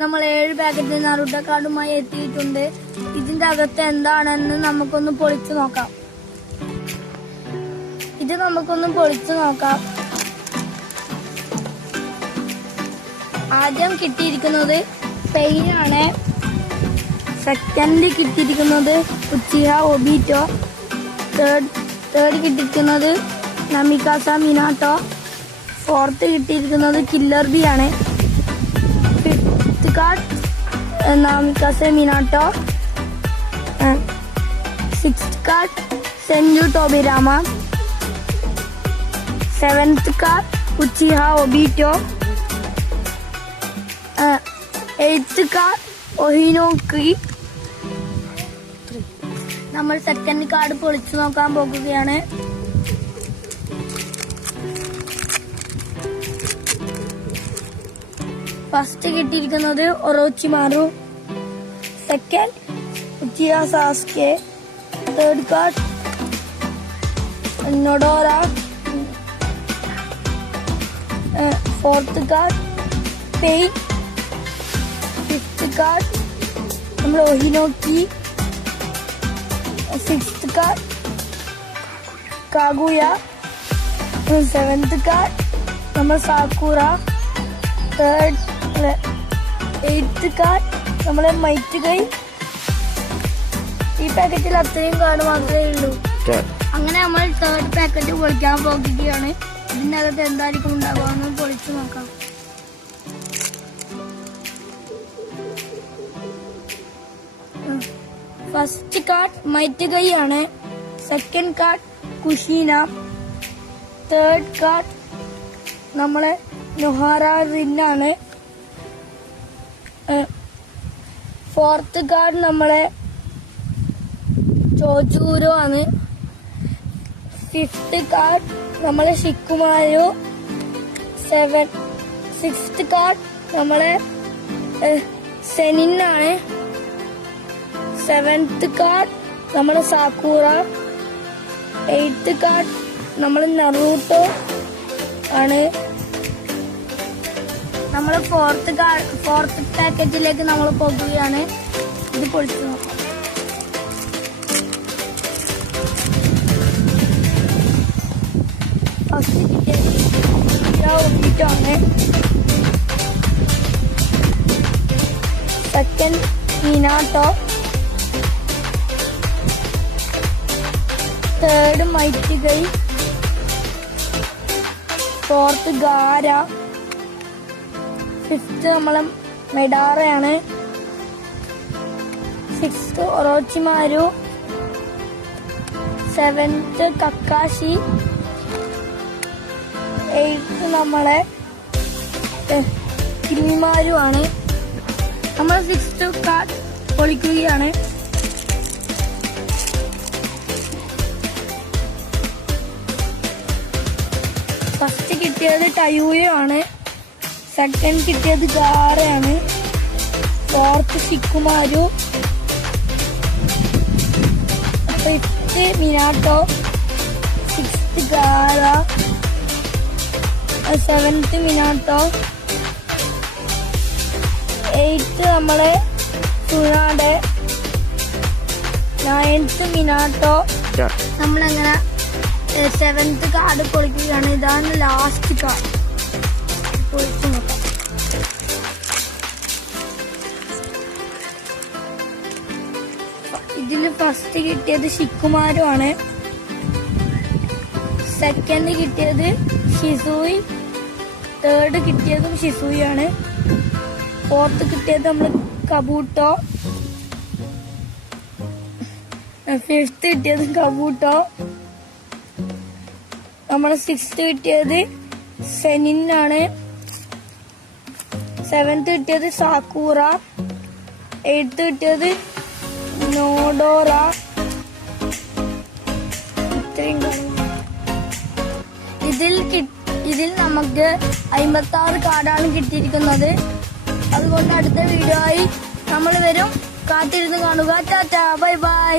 നമ്മൾ 7 പാക്കറ്റ് നറുട്ടോ കാർഡുമായി എത്തിയിട്ടുണ്ട്. ഇതിന്റെ അകത്ത് എന്താണെന്ന് നമുക്കൊന്ന് പൊളിച്ചു നോക്കാം. ആദ്യം കിട്ടിയിരിക്കുന്നത് പെയിനാണ്. സെക്കൻഡ് കിട്ടിയിരിക്കുന്നത് ഉച്ചിഹ ഒബീറ്റോ. തേർഡ് കിട്ടിയിരിക്കുന്നത് നമിക്കാസ മിനാട്ടോ. ഫോർത്ത് കിട്ടിയിരിക്കുന്നത് കില്ലർ ബി ആണ്. Fifth card Namikaze Minato. Sixth card Senju Tobirama. Seventh card Uchiha Obito. Eighth card Ohnoki. നമ്മൾ സെക്കൻഡ് കാർഡ് പൊളിച്ചു നോക്കാൻ പോകുകയാണ്. ഫസ്റ്റ് കിട്ടിയിരിക്കുന്നത് Orochimaru. Second Uchiha Sasuke. Third card നൊഡോറ. Fourth card Pain. Fifth card നമ്മൾ Ohnoki. Sixth card Kaguya. Seventh card നമ്മൾ Sakura. Eighth card നമ്മളെ Might Guy. ഈ പാക്കറ്റിൽ അത്രയും കാർഡ് മാത്രമേ ഉള്ളൂ. അങ്ങനെ നമ്മൾ തേർഡ് പാക്കറ്റ് പൊളിക്കാൻ പോകുകയാണ്. ഇതിന്റെ അകത്ത് എന്തായിരിക്കും ഉണ്ടാവുക പൊളിച്ചു നോക്കാം. ഫസ്റ്റ് കാർഡ് മൈറ്റ് കൈ ആണ്. Second card Kushina. Third card നമ്മളെ നൊഹാര റിന്നാണ്. ഫോർത്ത് കാർഡ് നമ്മളെ ചോജൂരോ ആണ്. ഫിഫ്ത്ത് കാർഡ് നമ്മളെ ഷിക്കുമാരു. സിക്സ്ത് കാർഡ് നമ്മളെ സെനിന്നാണ്. സെവൻത്ത് കാർഡ് നമ്മളെ സാക്കൂറ. എയ്ത്ത് കാർഡ് നമ്മളെ നറൂട്ടോ ആണ്. നമ്മള് ഫോർത്ത് പാക്കറ്റിലേക്ക് നമ്മൾ പോകുകയാണ്. ഇത് പൊളിച്ചു നോക്കാം. ഫസ്റ്റ് കിട്ടിയാണ്. Second Minato. Third Might Guy. Fourth Gaara. Fifth നമ്മളെ മെഡാറയാണ്. Sixth Orochimaru. Seventh Kakashi. Eighth നമ്മളെ കിമിമാരു ആണ്. നമ്മൾ സിക്സ്ത് കാർഡ് പൊളിക്കുകയാണ്. ഫസ്റ്റ് കിട്ടിയത് ടയൂയോ ആണ്. സെക്കൻഡ് കിട്ടിയത് ഗാറയാണ്. Fourth Shikamaru. Fifth Minato. Sixth Gaara. Seventh Minato. Eighth നമ്മളെ സുനാടെ. നയൻത്ത് മിനാട്ടോ. നമ്മളങ്ങനെ സെവൻത്ത് കാർഡ് പൊളിക്കുകയാണ്. ഇതാണ് ലാസ്റ്റ് കാർഡ്. പൊളിച്ചു നോക്കാം. ഇതില് ഫസ്റ്റ് കിട്ടിയത് ഷിക്കുമാരു ആണ്. സെക്കൻഡ് കിട്ടിയത് ഷിസൂയി. തേർഡ് കിട്ടിയതും ഷിസൂയി ആണ്. ഫോർത്ത് കിട്ടിയത് നമ്മള് കബൂട്ടോ. ഫിഫ്ത്ത് കിട്ടിയത് കബൂട്ടോ. നമ്മള് സിക്സ്ത് കിട്ടിയത് സെനിന്നാണ്. സെവൻത്ത് കിട്ടിയത് സാക്കൂറ. എയ്ത്ത് കിട്ടിയത് നോഡോറ. ഇത്രയും ഇതിൽ നമുക്ക് 56 കാർഡാണ് കിട്ടിയിരിക്കുന്നത്. അതുകൊണ്ട് അടുത്ത വീഡിയോ ആയി നമ്മൾ വരും. കാത്തിരുന്ന് കാണുക. Tata, bye bye.